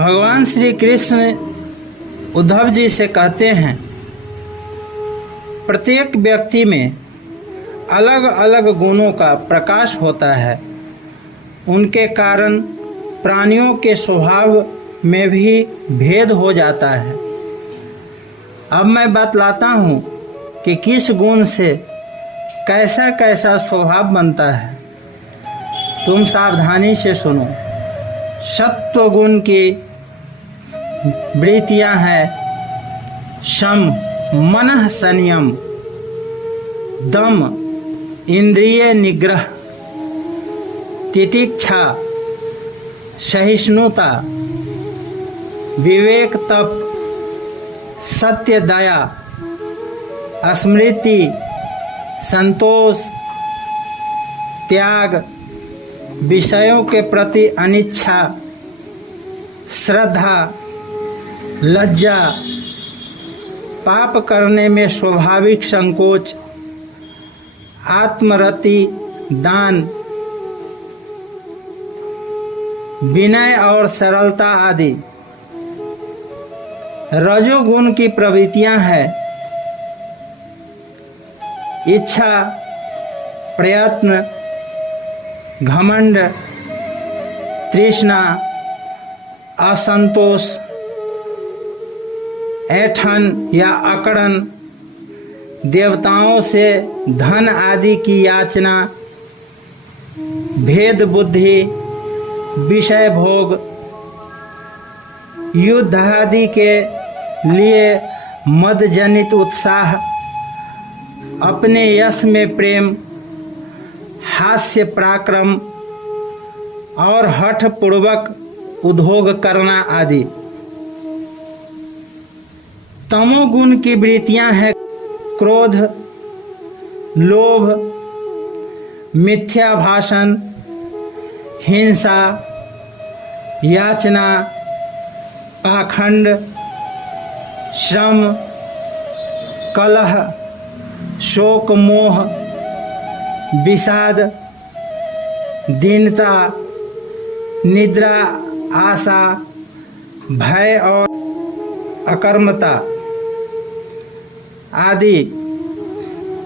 भगवान श्री कृष्ण उद्धव जी से कहते हैं, प्रत्येक व्यक्ति में अलग अलग गुणों का प्रकाश होता है। उनके कारण प्राणियों के स्वभाव में भी भेद हो जाता है। अब मैं बतलाता हूँ कि किस गुण से कैसा कैसा स्वभाव बनता है। तुम सावधानी से सुनो। सत्व गुण की वृत्तियाँ हैं शम, मनः संयम, दम, इंद्रिय निग्रह, तितिक्षा, सहिष्णुता, विवेक, तप, सत्य, दया, स्मृति, संतोष, त्याग, विषयों के प्रति अनिच्छा, श्रद्धा, लज्जा, पाप करने में स्वाभाविक संकोच, आत्मरति, दान, विनय और सरलता आदि। रजोगुण की प्रवृत्तियां हैं इच्छा, प्रयत्न, घमंड, तृष्णा, असंतोष, ऐंठन या अकड़न, देवताओं से धन आदि की याचना, भेद बुद्धि, विषय भोग, युद्ध आदि के लिए मद जनित उत्साह, अपने यश में प्रेम, हास्य पराक्रम और हठ पूर्वक उद्योग करना आदि। तमोगुण की वृत्तियां हैं क्रोध, लोभ, मिथ्या भाषण, हिंसा, याचना, पाखंड, श्रम, कलह, शोक, मोह, विषाद, दीनता, निद्रा, आशा, भय और अकर्मता आदि।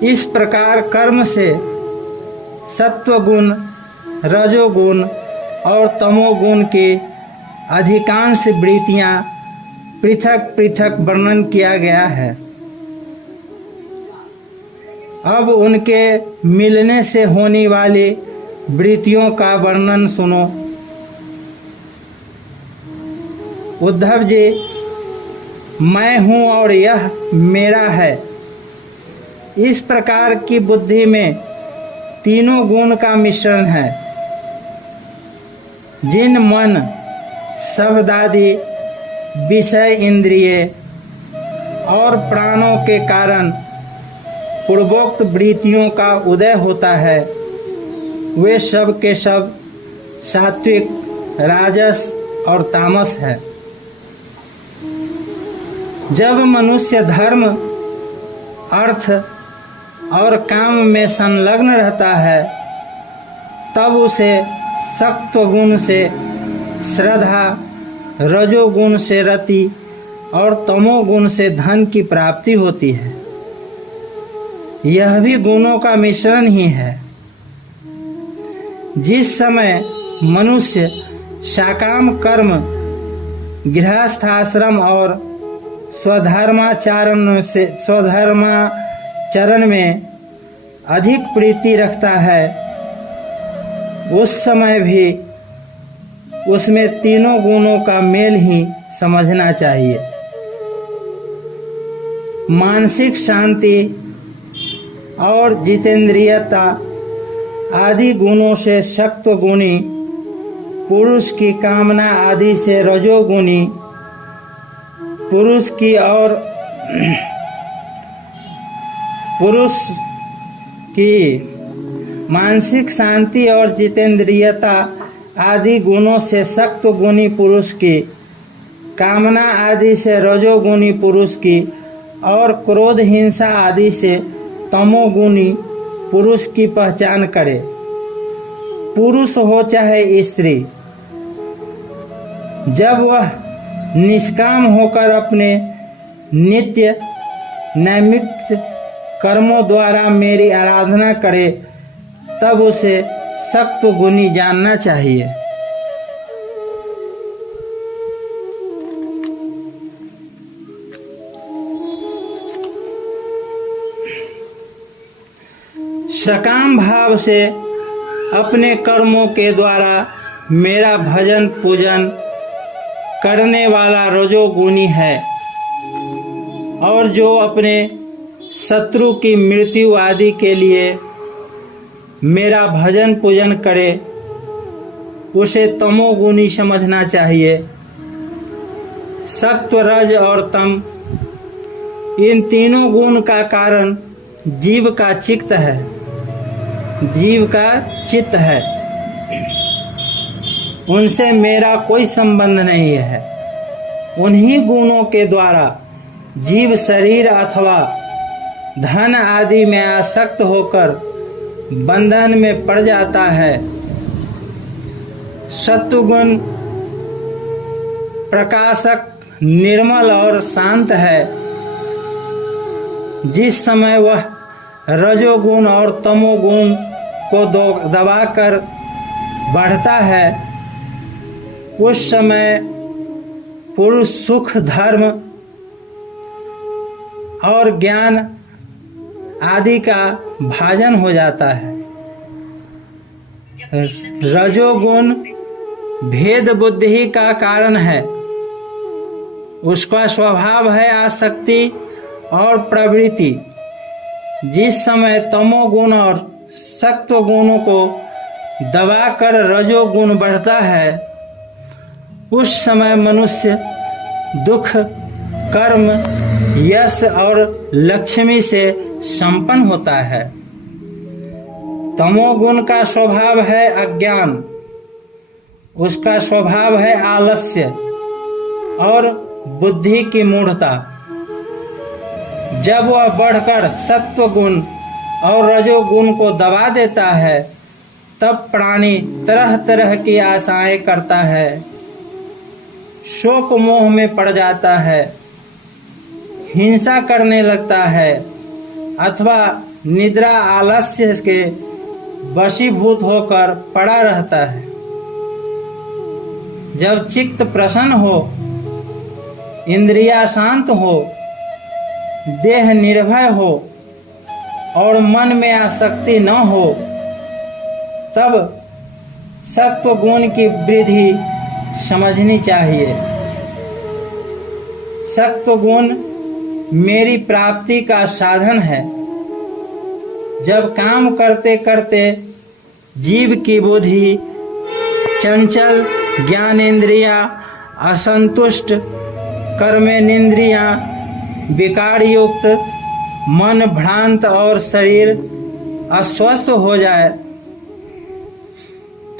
इस प्रकार कर्म से सत्वगुण, रजोगुण और तमोगुण की अधिकांश वृत्तियां पृथक पृथक वर्णन किया गया है। अब उनके मिलने से होने वाली वृत्तियों का वर्णन सुनो। उद्धव जी, मैं हूँ और यह मेरा है, इस प्रकार की बुद्धि में तीनों गुण का मिश्रण है। जिन मन, शब्दादि, विषय, इंद्रिय और प्राणों के कारण पूर्वोक्त वृत्तियों का उदय होता है, वे सब के सब सात्विक, राजस और तामस है। जब मनुष्य धर्म, अर्थ और काम में संलग्न रहता है, तब उसे सत्वगुण से श्रद्धा, रजोगुण से रति और तमोगुण से धन की प्राप्ति होती है। यह भी गुणों का मिश्रण ही है। जिस समय मनुष्य सकाम कर्म, गृहस्थाश्रम और स्वधर्माचरण में अधिक प्रीति रखता है, उस समय भी उसमें तीनों गुणों का मेल ही समझना चाहिए। मानसिक शांति और जितेंद्रियता आदि गुणों से सत्वगुणी, पुरुष की कामना आदि से रजोगुणी, पुरुष की मानसिक शांति और जितेंद्रियता आदि गुणों से सत्वगुणी पुरुष की, कामना आदि से रजोगुणी पुरुष की और क्रोध, हिंसा आदि से तमोगुणी पुरुष की पहचान करे। पुरुष हो चाहे स्त्री, जब वह निष्काम होकर अपने नित्य नैमित्त कर्मों द्वारा मेरी आराधना करे तब उसे सत्व गुणी जानना चाहिए। सकाम भाव से अपने कर्मों के द्वारा मेरा भजन पूजन करने वाला रजोगुणी है, और जो अपने शत्रु की मृत्यु आदि के लिए मेरा भजन पूजन करे उसे तमोगुणी समझना चाहिए। सत्व, रज और तम इन तीनों गुण का कारण जीव का चित्त है, जीव का चित्त है, उनसे मेरा कोई संबंध नहीं है। उन्हीं गुणों के द्वारा जीव शरीर अथवा धन आदि में आसक्त होकर बंधन में पड़ जाता है। सत्वगुण प्रकाशक, निर्मल और शांत है। जिस समय वह रजोगुण और तमोगुण को दबाकर बढ़ता है उस समय पुरुष सुख, धर्म और ज्ञान आदि का भाजन हो जाता है। रजोगुण भेद बुद्धि का कारण है। उसका स्वभाव है आसक्ति और प्रवृत्ति। जिस समय तमोगुण और सत्वगुणों को दबाकर रजोगुण बढ़ता है उस समय मनुष्य दुख, कर्म, यश और लक्ष्मी से संपन्न होता है। तमोगुण का स्वभाव है अज्ञान, उसका स्वभाव है आलस्य और बुद्धि की मूढ़ता। जब वह बढ़कर सत्वगुण और रजोगुण को दबा देता है तब प्राणी तरह तरह की आशाएं करता है, शोक मोह में पड़ जाता है, हिंसा करने लगता है अथवा निद्रा आलस्य के वशीभूत होकर पड़ा रहता है। जब चित्त प्रसन्न हो, इंद्रियां शांत हो, देह निर्भय हो और मन में आसक्ति न हो तब सत्व गुण की वृद्धि समझनी चाहिए। सत्व गुण मेरी प्राप्ति का साधन है। जब काम करते करते जीव की बुद्धि चंचल, ज्ञानेन्द्रियां असंतुष्ट, कर्मेंद्रियां विकार युक्त, मन भ्रांत और शरीर अस्वस्थ हो जाए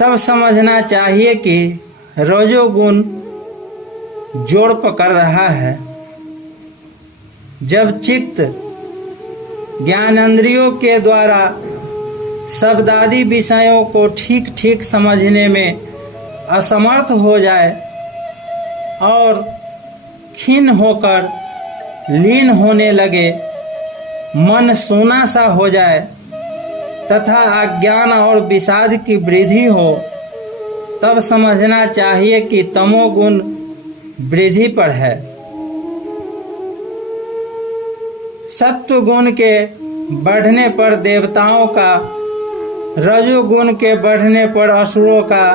तब समझना चाहिए कि रजोगुण जोड़ पकड़ रहा है। जब चित्त ज्ञानेंद्रियों के द्वारा शब्दादि विषयों को ठीक ठीक समझने में असमर्थ हो जाए और खिन्न होकर लीन होने लगे, मन सूना सा हो जाए तथा अज्ञान और विषाद की वृद्धि हो तब समझना चाहिए कि तमोगुण वृद्धि पर है। सत्व गुण के बढ़ने पर देवताओं का, रजोगुण के बढ़ने पर असुरों का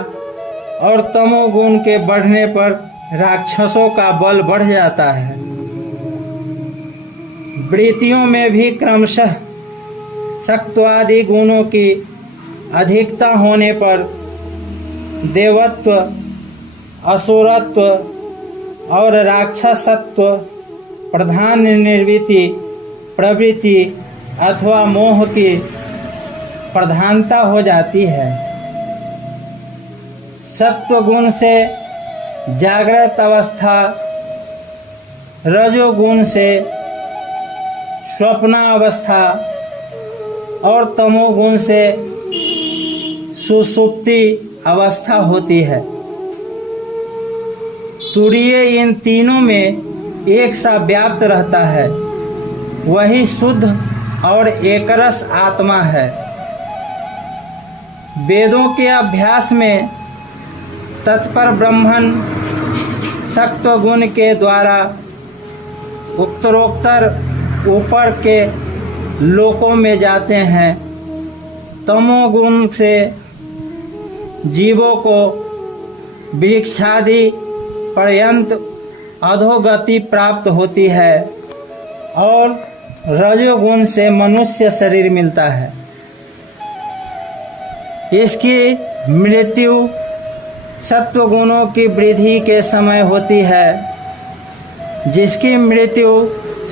और तमोगुण के बढ़ने पर राक्षसों का बल बढ़ जाता है। वृत्तियों में भी क्रमशः सत्वादि गुणों की अधिकता होने पर देवत्व, असुरत्व और राक्षसत्व प्रधान निर्वृत्ति, प्रवृत्ति अथवा मोह की प्रधानता हो जाती है। सत्व गुण से जागृत अवस्था, रजोगुण से स्वप्नावस्था और तमोगुण से सुषुप्ति अवस्था होती है। तुरीय इन तीनों में एक सा व्याप्त रहता है, वही शुद्ध और एकरस आत्मा है। वेदों के अभ्यास में तत्पर ब्राह्मण सत्वगुण के द्वारा उत्तरोत्तर ऊपर के लोकों में जाते हैं। तमोगुण से जीवों को वृक्षादि पर्यंत अधोगति प्राप्त होती है और रजोगुण से मनुष्य शरीर मिलता है। इसकी मृत्यु सत्वगुणों की वृद्धि के समय होती है। जिसकी मृत्यु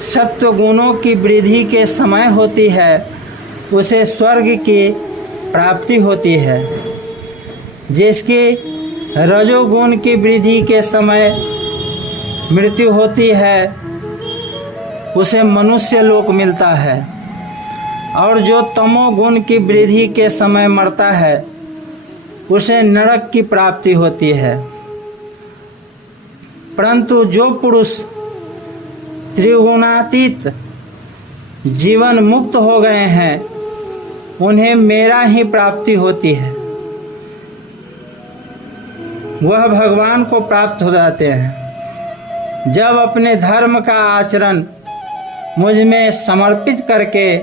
सत्वगुणों की वृद्धि के समय होती है उसे स्वर्ग की प्राप्ति होती है। जिसकी रजोगुण की वृद्धि के समय मृत्यु होती है उसे मनुष्य लोक मिलता है, और जो तमोगुण की वृद्धि के समय मरता है उसे नरक की प्राप्ति होती है। परंतु जो पुरुष त्रिगुणातीत जीवन मुक्त हो गए हैं उन्हें मेरा ही प्राप्ति होती है। वह भगवान को प्राप्त हो जाते हैं। जब अपने धर्म का आचरण मुझ में समर्पित करके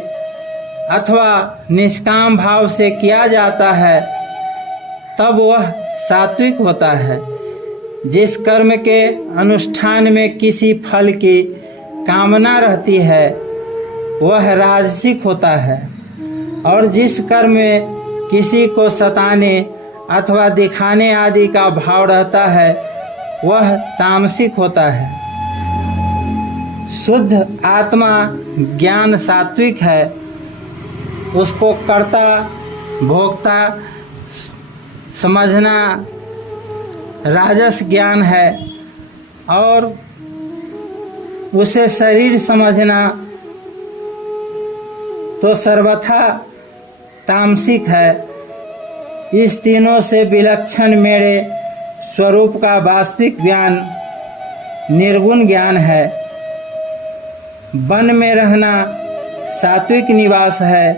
अथवा निष्काम भाव से किया जाता है तब वह सात्विक होता है। जिस कर्म के अनुष्ठान में किसी फल की कामना रहती है वह राजसिक होता है, और जिस कर्म में किसी को सताने अथवा दिखाने आदि का भाव रहता है वह तामसिक होता है। शुद्ध आत्मा ज्ञान सात्विक है, उसको कर्ता भोक्ता समझना राजस ज्ञान है, और उसे शरीर समझना तो सर्वथा तामसिक है। इस तीनों से विलक्षण मेरे स्वरूप का वास्तविक ज्ञान निर्गुण ज्ञान है। वन में रहना सात्विक निवास है,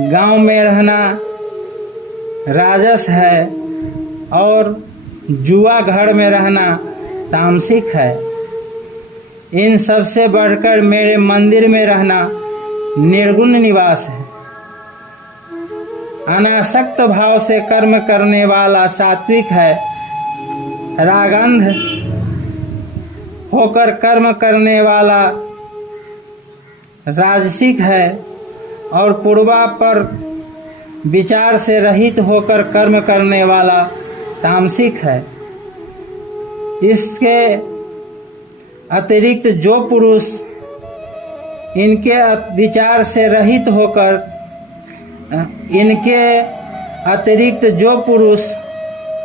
गांव में रहना राजस है, और जुआ घर में रहना तामसिक है। इन सब से बढ़कर मेरे मंदिर में रहना निर्गुण निवास है। अनासक्त भाव से कर्म करने वाला सात्विक है, रागंध होकर कर्म करने वाला राजसिक है, और पूर्वापर विचार से रहित होकर कर्म करने वाला तामसिक है। इसके अतिरिक्त जो पुरुष इनके विचार से रहित होकर इनके अतिरिक्त जो पुरुष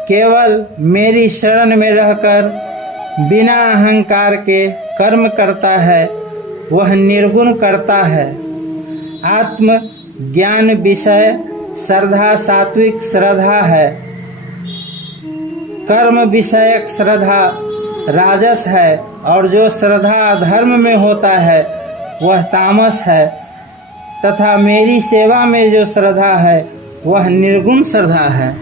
केवल मेरी शरण में रहकर बिना अहंकार के कर्म करता है वह निर्गुण करता है। आत्म ज्ञान विषय श्रद्धा सात्विक श्रद्धा है, कर्म विषयक श्रद्धा राजस है, और जो श्रद्धा धर्म में होता है वह तामस है, तथा मेरी सेवा में जो श्रद्धा है वह निर्गुण श्रद्धा है।